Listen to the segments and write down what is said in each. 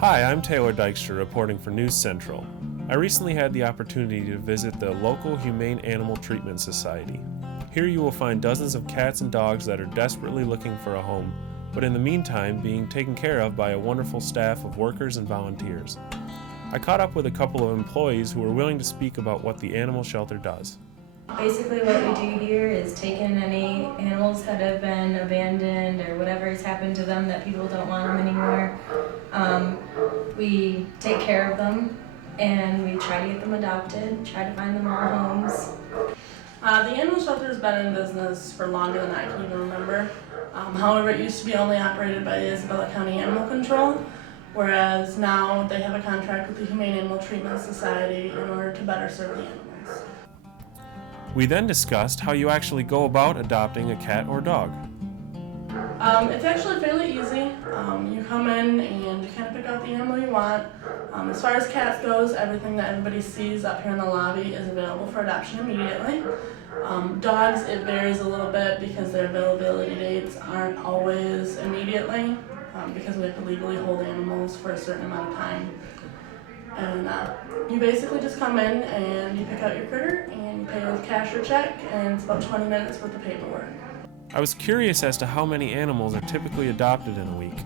Hi, I'm Taylor Dykstra reporting for News Central. I recently had the opportunity to visit the local Humane Animal Treatment Society. Here you will find dozens of cats and dogs that are desperately looking for a home, but in the meantime being taken care of by a wonderful staff of workers and volunteers. I caught up with a couple of employees who were willing to speak about what the animal shelter does. Basically what we do here is take in any animals that have been abandoned or whatever has happened to them that people don't want them anymore. We take care of them and we try to get them adopted, try to find them all homes. The animal shelter has been in business for longer than I can even remember. However, it used to be only operated by the Isabella County Animal Control, whereas now they have a contract with the Humane Animal Treatment Society in order to better serve the animals. We then discussed how you actually go about adopting a cat or dog. It's actually fairly easy. You come in and you kind of pick out the animal you want. As far as cats goes, everything that everybody sees up here in the lobby is available for adoption immediately. Dogs, it varies a little bit because their availability dates aren't always immediately because we have to legally hold animals for a certain amount of time. And you basically just come in and you pick out your critter and you pay with cash or check, and it's about 20 minutes worth of paperwork. I was curious as to how many animals are typically adopted in a week.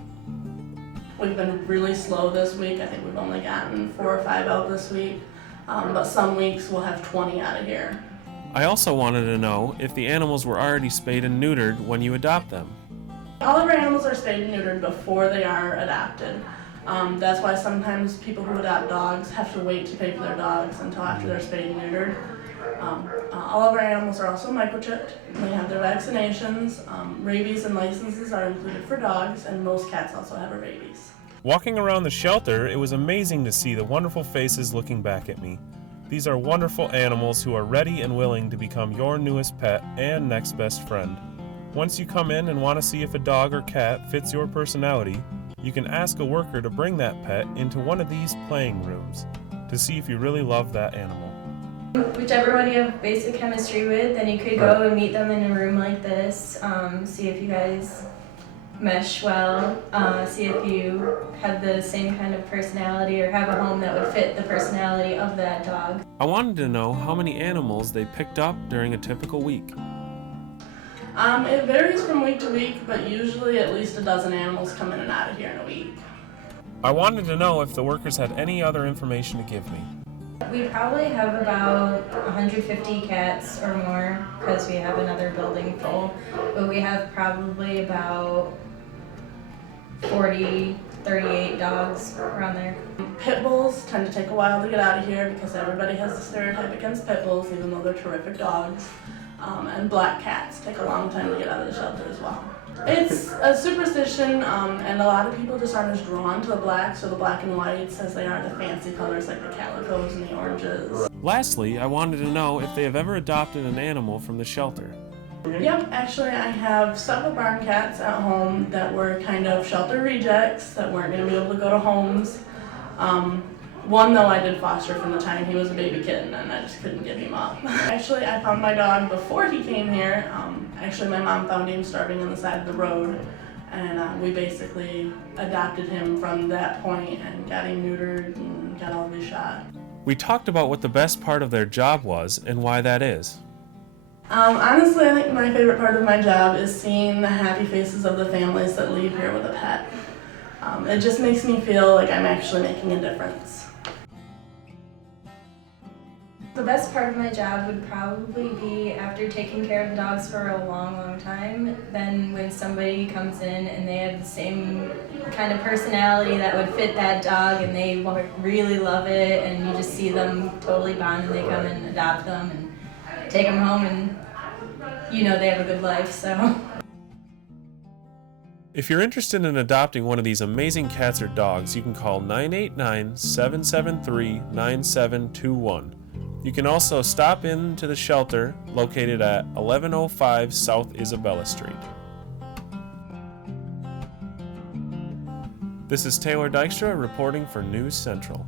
We've been really slow this week. I think we've only gotten 4 or 5 out this week, but some weeks we'll have 20 out of here. I also wanted to know if the animals were already spayed and neutered when you adopt them. All of our animals are spayed and neutered before they are adopted. That's why sometimes people who adopt dogs have to wait to pay for their dogs until after they're spayed and neutered. All of our animals are also microchipped. They have their vaccinations. Rabies and licenses are included for dogs, and most cats also have rabies. Walking around the shelter, it was amazing to see the wonderful faces looking back at me. These are wonderful animals who are ready and willing to become your newest pet and next best friend. Once you come in and want to see if a dog or cat fits your personality, you can ask a worker to bring that pet into one of these playing rooms to see if you really love that animal. Whichever one you have basic chemistry with, then you could go and meet them in a room like this, see if you guys mesh well, see if you have the same kind of personality or have a home that would fit the personality of that dog. I wanted to know how many animals they picked up during a typical week. It varies from week to week, but usually at least a dozen animals come in and out of here in a week. I wanted to know if the workers had any other information to give me. We probably have about 150 cats or more because we have another building full, but we have probably about 38 dogs around there. Pit bulls tend to take a while to get out of here because everybody has the stereotype against pit bulls, even though they're terrific dogs. And black cats take a long time to get out of the shelter as well. It's a superstition, and a lot of people just aren't as drawn to the blacks or the black and whites as they are the fancy colors like the calicos and the oranges. Lastly, I wanted to know if they have ever adopted an animal from the shelter. Yep, actually I have several barn cats at home that were kind of shelter rejects that weren't going to be able to go to homes. One though I did foster from the time he was a baby kitten and I just couldn't give him up. Actually, I found my dog before he came here. Actually, my mom found him starving on the side of the road, and we basically adopted him from that point and got him neutered and got all of his shot. We talked about what the best part of their job was and why that is. Honestly, I think my favorite part of my job is seeing the happy faces of the families that leave here with a pet. It just makes me feel like I'm actually making a difference. The best part of my job would probably be after taking care of the dogs for a long time, then when somebody comes in and they have the same kind of personality that would fit that dog and they really love it and you just see them totally bond and they come and adopt them and take them home and you know they have a good life, so. If you're interested in adopting one of these amazing cats or dogs, you can call 989-773-9721. You can also stop in to the shelter located at 1105 South Isabella Street. This is Taylor Dykstra reporting for News Central.